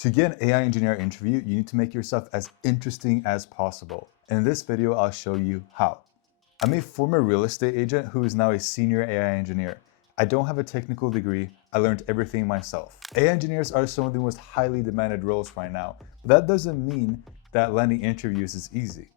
To get an AI engineer interview, you need to make yourself as interesting as possible. In this video, I'll show you how. I'm a former real estate agent who is now a senior AI engineer. I don't have a technical degree. I learned everything myself. AI engineers are some of the most highly demanded roles right now, but that doesn't mean that landing interviews is easy.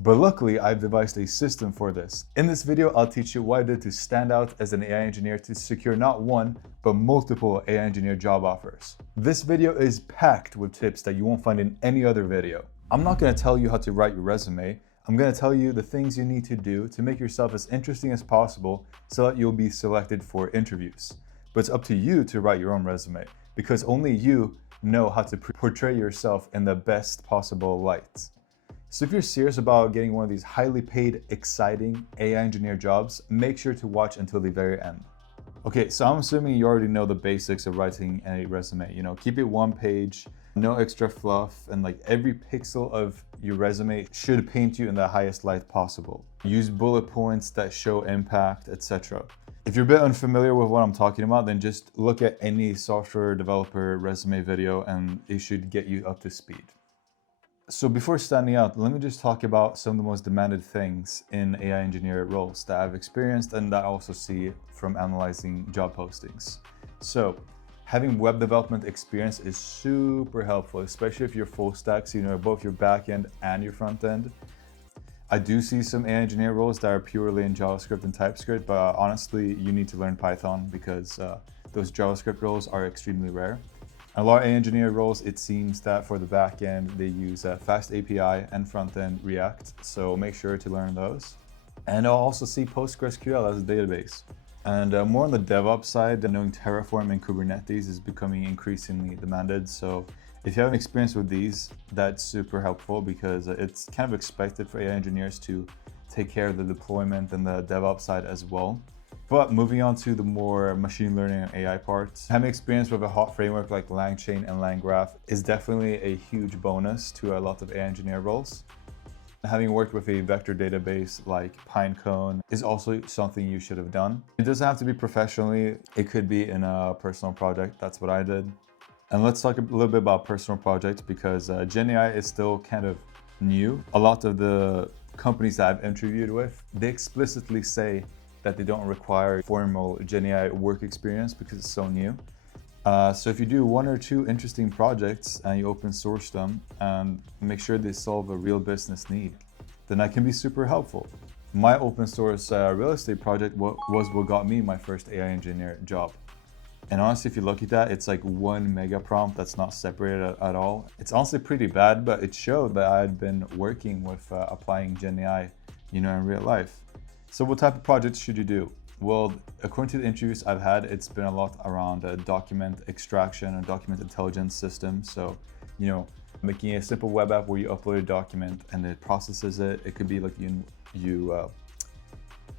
But luckily, I've devised a system for this. In this video, I'll teach you what I did to stand out as an AI engineer to secure not one, but multiple AI engineer job offers. This video is packed with tips that you won't find in any other video. I'm not going to tell you how to write your resume. I'm going to tell you the things you need to do to make yourself as interesting as possible so that you'll be selected for interviews. But it's up to you to write your own resume, because only you know how to portray yourself in the best possible light. So if you're serious about getting one of these highly paid, exciting AI engineer jobs, make sure to watch until the very end. Okay, so I'm assuming you already know the basics of writing a resume. Keep it one page, no extra fluff, and like every pixel of your resume should paint you in the highest light possible. Use bullet points that show impact, etc. If you're a bit unfamiliar with what I'm talking about, then just look at any software developer resume video and it should get you up to speed. So before standing out, let me just talk about some of the most demanded things in AI engineer roles that I've experienced and that I also see from analyzing job postings. So having web development experience is super helpful, especially if you're full stack, so you know both your back end and your front end. I do see some AI engineer roles that are purely in JavaScript and TypeScript, but honestly, you need to learn Python because those JavaScript roles are extremely rare. A lot of AI engineer roles, it seems that for the back end, they use Fast API and front end React, so make sure to learn those. And I'll also see PostgreSQL as a database. And more on the DevOps side, knowing Terraform and Kubernetes is becoming increasingly demanded. So if you have an experience with these, that's super helpful because it's kind of expected for AI engineers to take care of the deployment and the DevOps side as well. But moving on to the more machine learning and AI parts, having experience with a hot framework like LangChain and LangGraph is definitely a huge bonus to a lot of AI engineer roles. Having worked with a vector database like Pinecone is also something you should have done. It doesn't have to be professionally, it could be in a personal project. That's what I did. And let's talk a little bit about personal projects because GenAI is still kind of new. A lot of the companies that I've interviewed with, they explicitly say that they don't require formal GenAI work experience because it's so new. So if you do one or two interesting projects and you open source them and make sure they solve a real business need, then that can be super helpful. My open source real estate project was what got me my first AI engineer job. And honestly, if you look at that, it's like one mega prompt that's not separated at all. It's honestly pretty bad, but it showed that I had been working with applying GenAI, in real life. So what type of projects should you do? Well, according to the interviews I've had, it's been a lot around document extraction and document intelligence systems. So, making a simple web app where you upload a document and it processes it. It could be like you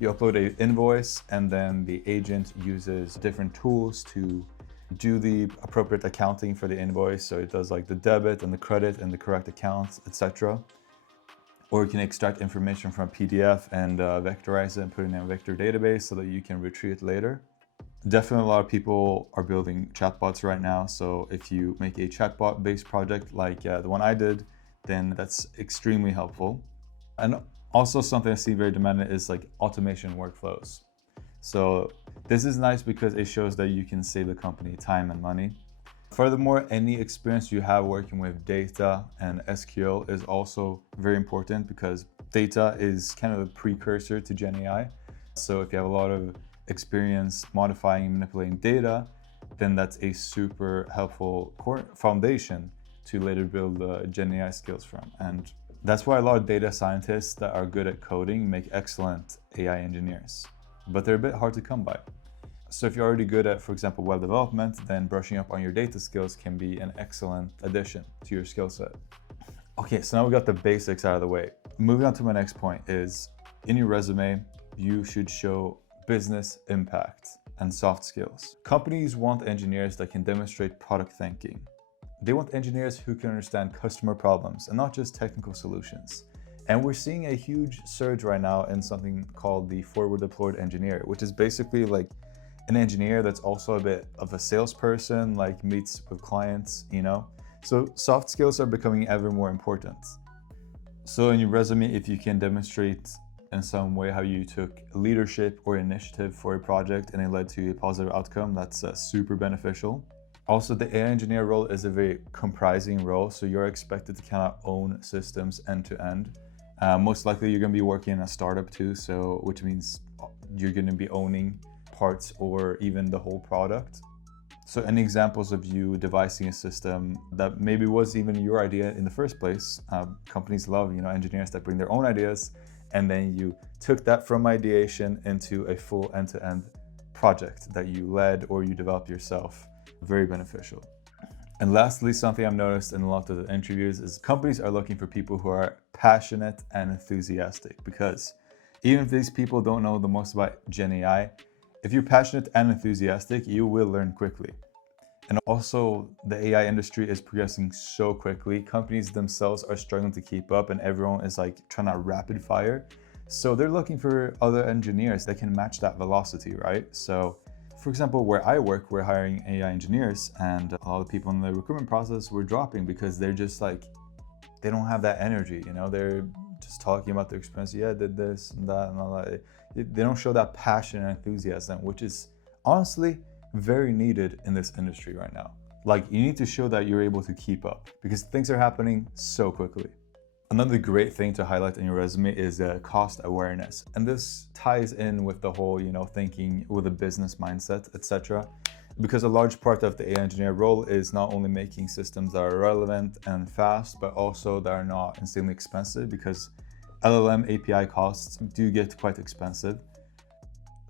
upload an invoice and then the agent uses different tools to do the appropriate accounting for the invoice. So it does like the debit and the credit and the correct accounts, etc. Or you can extract information from a PDF and vectorize it and put it in a vector database so that you can retrieve it later. Definitely a lot of people are building chatbots right now. So if you make a chatbot-based project like the one I did, then that's extremely helpful. And also something I see very demanded is like automation workflows. So this is nice because it shows that you can save the company time and money. Furthermore, any experience you have working with data and SQL is also very important because data is kind of the precursor to GenAI. So if you have a lot of experience modifying and manipulating data, then that's a super helpful core foundation to later build GenAI skills from. And that's why a lot of data scientists that are good at coding make excellent AI engineers, but they're a bit hard to come by. So if you're already good at, for example, web development, then brushing up on your data skills can be an excellent addition to your skill set. Okay, so now we got the basics out of the way. Moving on to my next point is, in your resume, you should show business impact and soft skills. Companies want engineers that can demonstrate product thinking. They want engineers who can understand customer problems and not just technical solutions. And we're seeing a huge surge right now in something called the forward deployed engineer, which is basically like an engineer that's also a bit of a salesperson, like meets with clients, So soft skills are becoming ever more important. So in your resume, if you can demonstrate in some way how you took leadership or initiative for a project and it led to a positive outcome, that's super beneficial. Also, the AI engineer role is a very comprising role, so you're expected to kind of own systems end to end. Most likely you're going to be working in a startup too, so which means you're going to be owning parts or even the whole product. So any examples of you devising a system that maybe was even your idea in the first place? Companies love, engineers that bring their own ideas, and then you took that from ideation into a full end-to-end project that you led or you developed yourself. Very beneficial. And lastly, something I've noticed in a lot of the interviews is companies are looking for people who are passionate and enthusiastic, because even if these people don't know the most about GenAI, if you're passionate and enthusiastic, you will learn quickly. And also, the AI industry is progressing so quickly. Companies themselves are struggling to keep up, and everyone is like trying to rapid fire. So they're looking for other engineers that can match that velocity, right? So for example, where I work, we're hiring AI engineers, and a lot of people in the recruitment process were dropping because they're just like, they don't have that energy, they're just talking about their experience. Yeah, I did this and that and all that. They don't show that passion and enthusiasm, which is honestly very needed in this industry right now. Like, you need to show that you're able to keep up because things are happening so quickly. Another great thing to highlight in your resume is cost awareness. And this ties in with the whole, thinking with a business mindset, etc. Because a large part of the AI engineer role is not only making systems that are relevant and fast, but also that are not insanely expensive, because LLM API costs do get quite expensive.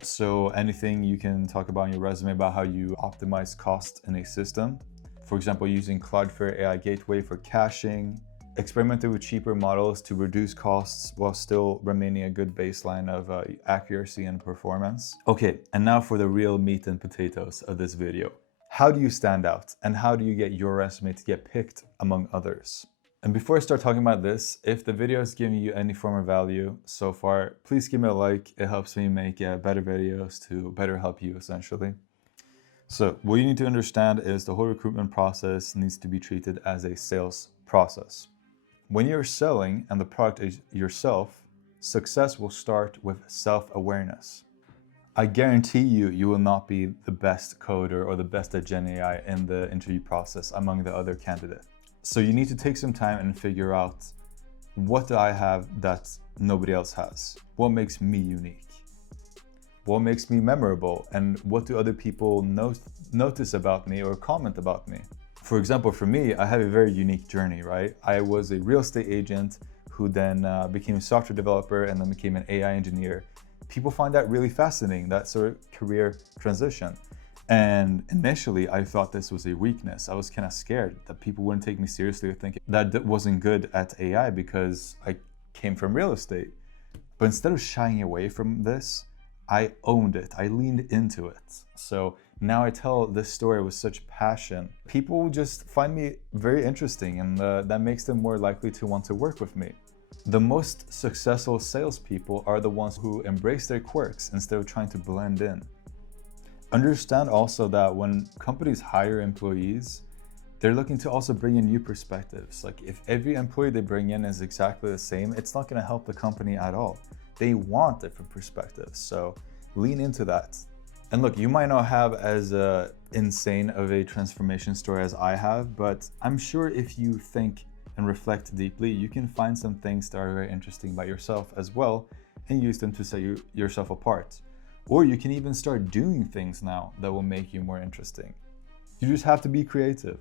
So anything you can talk about in your resume about how you optimize cost in a system. For example, using Cloudflare AI Gateway for caching, experimented with cheaper models to reduce costs while still remaining a good baseline of accuracy and performance. Okay, and now for the real meat and potatoes of this video. How do you stand out, and how do you get your resume to get picked among others? And before I start talking about this, if the video is giving you any form of value so far, please give me a like. It helps me make better videos to better help you, essentially. So what you need to understand is the whole recruitment process needs to be treated as a sales process. When you're selling and the product is yourself, success will start with self-awareness. I guarantee you will not be the best coder or the best at GenAI in the interview process among the other candidates. So you need to take some time and figure out, what do I have that nobody else has? What makes me unique? What makes me memorable? And what do other people notice about me or comment about me? For example, for me, I have a very unique journey, right? I was a real estate agent who then became a software developer and then became an AI engineer. People find that really fascinating, that sort of career transition. And initially, I thought this was a weakness. I was kind of scared that people wouldn't take me seriously or think that wasn't good at AI because I came from real estate. But instead of shying away from this, I owned it. I leaned into it. So now I tell this story with such passion. People just find me very interesting, and that makes them more likely to want to work with me. The most successful salespeople are the ones who embrace their quirks instead of trying to blend in. Understand also that when companies hire employees, they're looking to also bring in new perspectives. Like, if every employee they bring in is exactly the same, it's not going to help the company at all. They want different perspectives, so lean into that. And look, you might not have as insane of a transformation story as I have, but I'm sure if you think and reflect deeply, you can find some things that are very interesting about yourself as well and use them to set yourself apart. Or you can even start doing things now that will make you more interesting. You just have to be creative.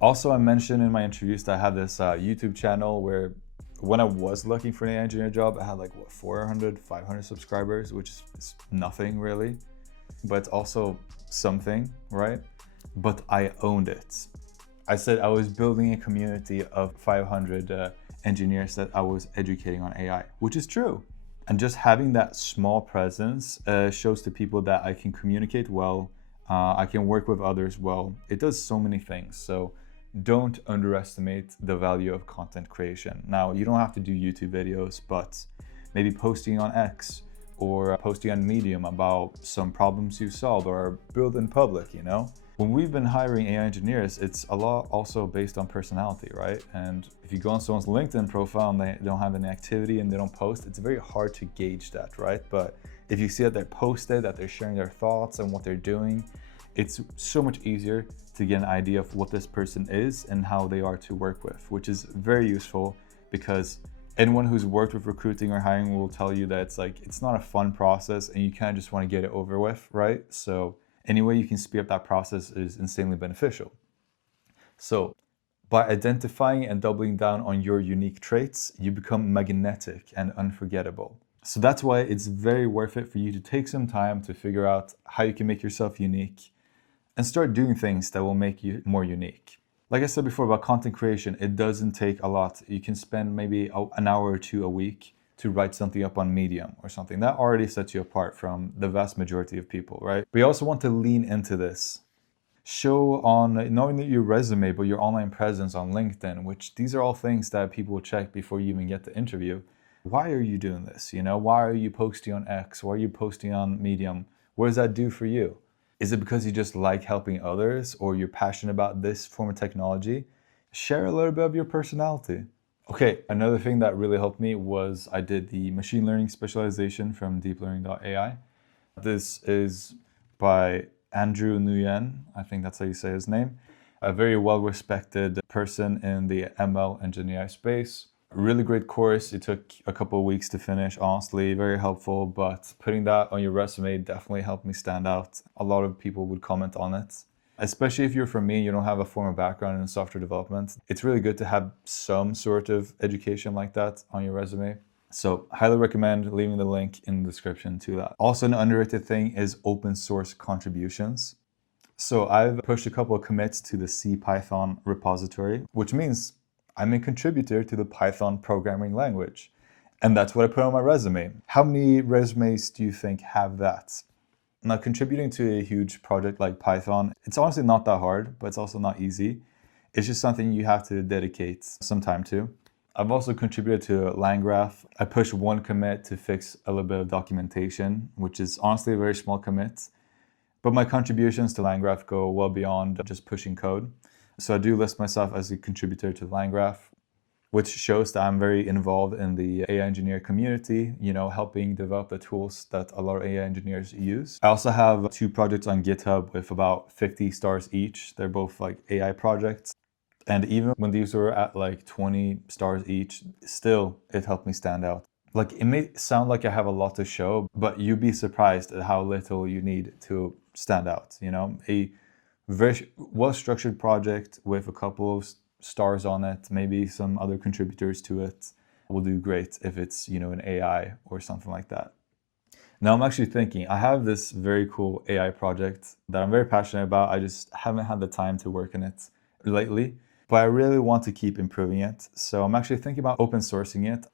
Also, I mentioned in my interviews that I have this YouTube channel where when I was looking for an AI engineer job, I had like 400, 500 subscribers, which is nothing really, but also something, right? But I owned it. I said I was building a community of 500 engineers that I was educating on AI, which is true. And just having that small presence shows to people that I can communicate well, I can work with others well. It does so many things. So don't underestimate the value of content creation. Now, you don't have to do YouTube videos, but maybe posting on X or posting on Medium about some problems you solved or build in public, When we've been hiring AI engineers, it's a lot also based on personality, right? And if you go on someone's LinkedIn profile and they don't have any activity and they don't post, it's very hard to gauge that, right? But if you see that they're posted, that they're sharing their thoughts and what they're doing, it's so much easier to get an idea of what this person is and how they are to work with, which is very useful because anyone who's worked with recruiting or hiring will tell you that it's not a fun process and you kind of just want to get it over with, right? So any way you can speed up that process is insanely beneficial. So by identifying and doubling down on your unique traits, you become magnetic and unforgettable. So that's why it's very worth it for you to take some time to figure out how you can make yourself unique and start doing things that will make you more unique. Like I said before about content creation, it doesn't take a lot. You can spend maybe an hour or two a week to write something up on Medium or something. That already sets you apart from the vast majority of people, right? But you also want to lean into this. Show on not only your resume, but your online presence on LinkedIn, which these are all things that people will check before you even get the interview. Why are you doing this? Why are you posting on X? Why are you posting on Medium? What does that do for you? Is it because you just like helping others or you're passionate about this form of technology? Share a little bit of your personality. Okay, another thing that really helped me was I did the machine learning specialization from deeplearning.ai. This is by Andrew Nguyen, I think that's how you say his name, a very well-respected person in the ML and GenAI space. Really great course. It took a couple of weeks to finish, honestly, very helpful, but putting that on your resume definitely helped me stand out. A lot of people would comment on it. Especially if you're from me and you don't have a formal background in software development, it's really good to have some sort of education like that on your resume. So highly recommend leaving the link in the description to that. Also, an underrated thing is open source contributions. So I've pushed a couple of commits to the C Python repository, which means I'm a contributor to the Python programming language. And that's what I put on my resume. How many resumes do you think have that? Now, contributing to a huge project like Python, it's honestly not that hard, but it's also not easy. It's just something you have to dedicate some time to. I've also contributed to LangGraph. I pushed one commit to fix a little bit of documentation, which is honestly a very small commit. But my contributions to LangGraph go well beyond just pushing code. So I do list myself as a contributor to LangGraph, which shows that I'm very involved in the AI engineer community, helping develop the tools that a lot of AI engineers use. I also have 2 projects on GitHub with about 50 stars each. They're both like AI projects. And even when these were at like 20 stars each, still it helped me stand out. Like it may sound like I have a lot to show, but you'd be surprised at how little you need to stand out. A very well-structured project with a couple of stars on it, maybe some other contributors to it will do great if it's, an AI or something like that. Now I'm actually thinking, I have this very cool AI project that I'm very passionate about. I just haven't had the time to work in it lately, but I really want to keep improving it. So I'm actually thinking about open sourcing it.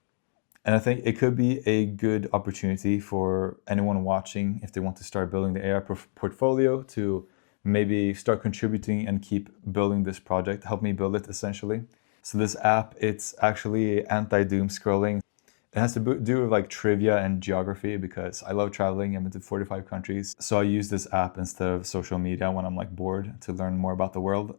And I think it could be a good opportunity for anyone watching if they want to start building the AI portfolio to maybe start contributing and keep building this project, help me build it essentially. So this app, it's actually anti-doom scrolling. It has to do with like trivia and geography because I love traveling. I've been to 45 countries. So I use this app instead of social media when I'm like bored to learn more about the world.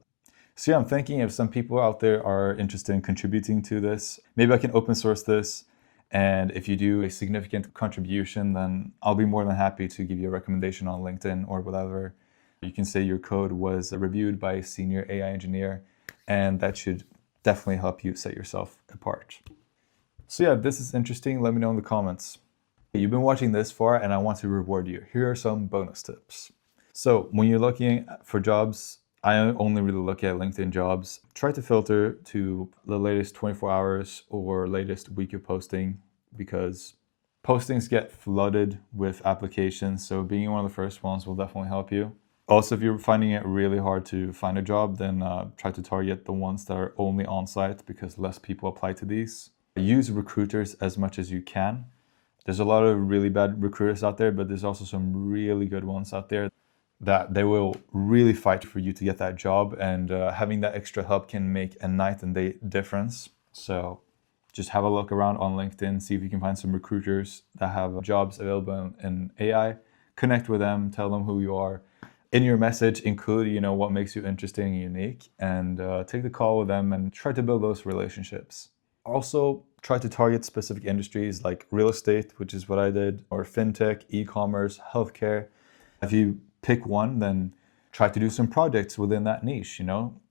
So yeah, I'm thinking if some people out there are interested in contributing to this, maybe I can open source this. And if you do a significant contribution, then I'll be more than happy to give you a recommendation on LinkedIn or whatever. You can say your code was reviewed by a senior AI engineer, and that should definitely help you set yourself apart. So yeah, if this is interesting, let me know in the comments. You've been watching this far and I want to reward you. Here are some bonus tips. So when you're looking for jobs, I only really look at LinkedIn jobs. Try to filter to the latest 24 hours or latest week of posting because postings get flooded with applications. So being one of the first ones will definitely help you. Also, if you're finding it really hard to find a job, then try to target the ones that are only on-site because less people apply to these. Use recruiters as much as you can. There's a lot of really bad recruiters out there, but there's also some really good ones out there that they will really fight for you to get that job, and having that extra help can make a night and day difference. So just have a look around on LinkedIn, see if you can find some recruiters that have jobs available in AI, connect with them, tell them who you are, In your message, include, what makes you interesting and unique, and take the call with them and try to build those relationships. Also, try to target specific industries like real estate, which is what I did, or fintech, e-commerce, healthcare. If you pick one, then try to do some projects within that niche,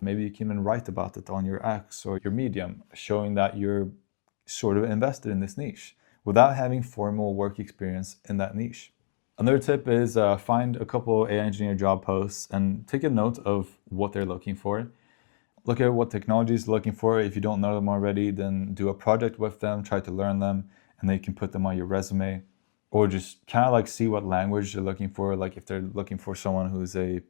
Maybe you can even write about it on your X or your Medium, showing that you're sort of invested in this niche without having formal work experience in that niche. Another tip is find a couple AI engineer job posts and take a note of what they're looking for. Look at what technologies they're looking for. If you don't know them already, then do a project with them, try to learn them, and then you can put them on your resume. Or just kind of like see what language they're looking for. Like if they're looking for someone who's a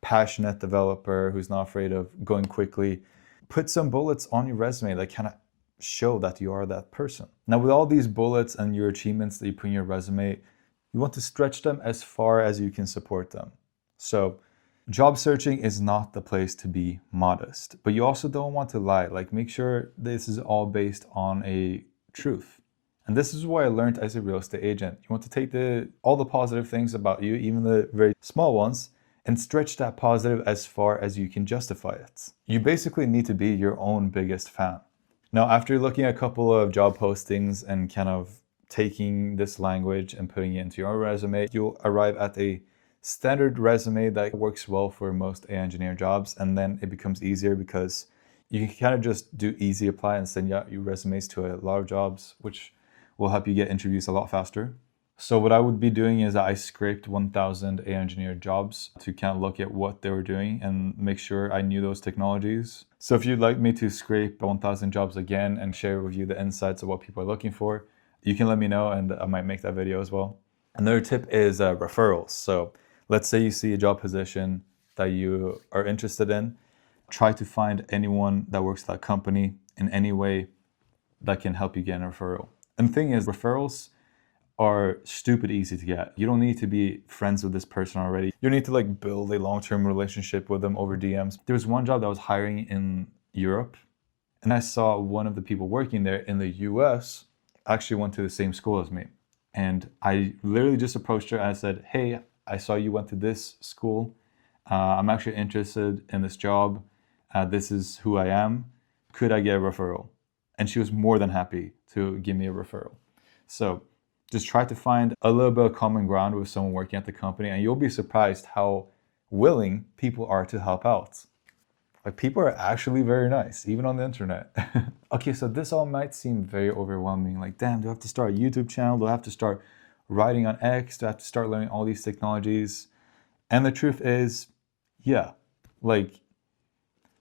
passionate developer, who's not afraid of going quickly, put some bullets on your resume that kind of show that you are that person. Now, with all these bullets and your achievements that you put in your resume, you want to stretch them as far as you can support them. So job searching is not the place to be modest, but you also don't want to lie. Like, make sure this is all based on a truth. And this is what I learned as a real estate agent. You want to take all the positive things about you, even the very small ones, and stretch that positive as far as you can justify it. You basically need to be your own biggest fan. Now, after looking at a couple of job postings and kind of taking this language and putting it into your resume, you'll arrive at a standard resume that works well for most AI engineer jobs. And then it becomes easier because you can kind of just do easy apply and send out your resumes to a lot of jobs, which will help you get interviews a lot faster. So what I would be doing is I scraped 1,000 AI engineer jobs to kind of look at what they were doing and make sure I knew those technologies. So if you'd like me to scrape 1,000 jobs again and share with you the insights of what people are looking for, you can let me know and I might make that video as well. Another tip is referrals. So let's say you see a job position that you are interested in. Try to find anyone that works at that company in any way that can help you get a referral. And the thing is, referrals are stupid easy to get. You don't need to be friends with this person already. You need to like build a long-term relationship with them over DMs. There was one job that was hiring in Europe, and I saw one of the people working there in the US actually went to the same school as me. And I literally just approached her and I said, hey, I saw you went to this school. I'm actually interested in this job. This is who I am. Could I get a referral? And she was more than happy to give me a referral. So just try to find a little bit of common ground with someone working at the company, and you'll be surprised how willing people are to help out. Like, people are actually very nice, even on the internet. Okay, so this all might seem very overwhelming. Like, damn, do I have to start a YouTube channel? Do I have to start writing on X? Do I have to start learning all these technologies? And the truth is, yeah, like,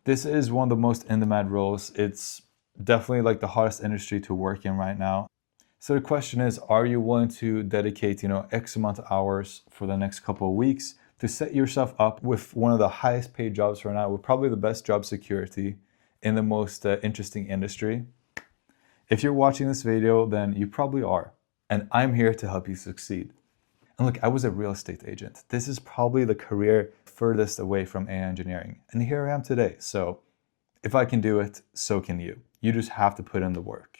this is one of the most in-demand roles. It's definitely like the hottest industry to work in right now. So the question is, are you willing to dedicate, X amount of hours for the next couple of weeks to set yourself up with one of the highest paid jobs right now, with probably the best job security in the most interesting industry? If you're watching this video, then you probably are. And I'm here to help you succeed. And look, I was a real estate agent. This is probably the career furthest away from AI engineering. And here I am today. So if I can do it, so can you. You just have to put in the work.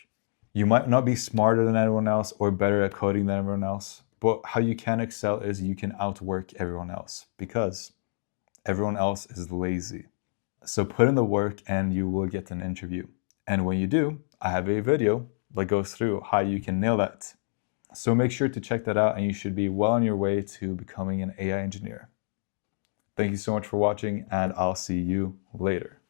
You might not be smarter than anyone else or better at coding than everyone else, but how you can excel is you can outwork everyone else because everyone else is lazy. So put in the work and you will get an interview. And when you do, I have a video that goes through how you can nail that. So make sure to check that out and you should be well on your way to becoming an AI engineer. Thank you so much for watching and I'll see you later.